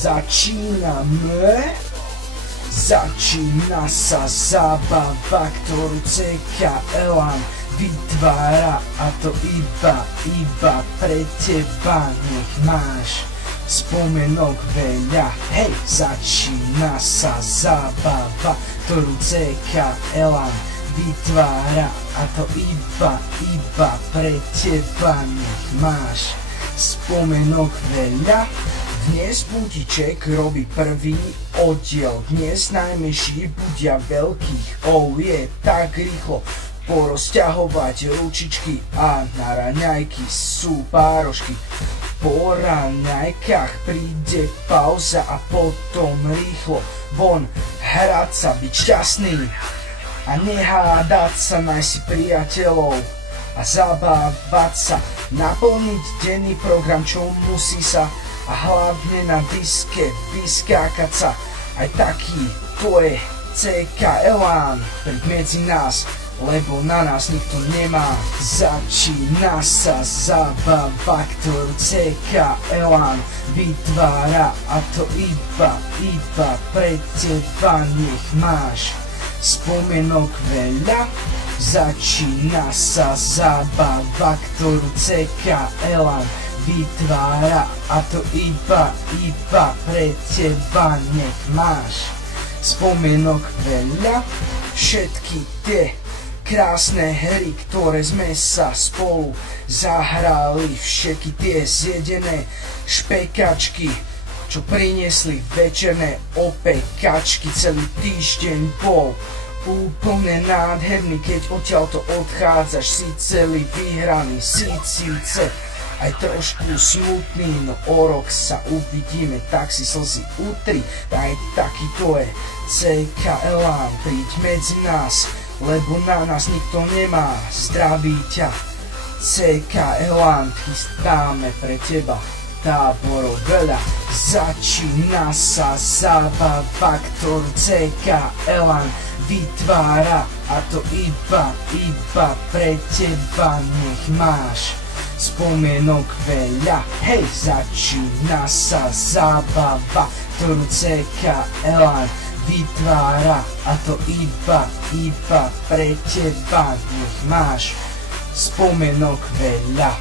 Začína sa zábava, ktorú CK Elan vytvára, a to iba pre teba. Nech máš spomenok veľa. Hej, začína sa zábava, ktorú CK Elan vytvára, a to iba pre teba. Nech máš spomenok veľa. Dnes Budiček robí prvý oddiel, dnes najmenší budia veľkých. Oh je, tak rýchlo porozťahovať ručičky a na raňajky sú párošky. Po raňajkách príde pauza a potom rýchlo von hrať sa, byť šťastný a nehádať sa, nájsť si priateľov a zabávať sa, naplniť denný program, čo musí sa, a hlavne na diske vyskákať sa. Aj taký to je CK Elan, príď medzi nás, lebo na nás nikto nemá. Začína sa zábava, ktorú CK Elan vytvára, a to iba pre teba. Nech máš spomenok veľa. Začína sa zábava, ktorú CK Elan vytvára, a to iba pre teba. Nech máš spomenok veľa. Všetky tie krásne hry, ktoré sme sa spolu zahrali, všetky tie zjedené špekačky, čo priniesli večerné opekačky, celý týždeň bol úplne nádherný. Keď odtiaľto odchádzaš, si celý vyhraný, si síce aj trošku smutný, no o rok sa uvidíme, tak si slzy utri. Aj taký to je CK Elan, príď medzi nás, lebo na nás nikto nemá. Zdraví ťa CK Elan, chystáme pre teba táborov veľa. Začína sa zábava, ktorú CK Elan vytvára, a to iba pre teba. Nech máš spomenok veľa. Hej, začína sa zábava, ktorú CK Elan vytvára, a to iba pre teba. Nech máš spomenok veľa.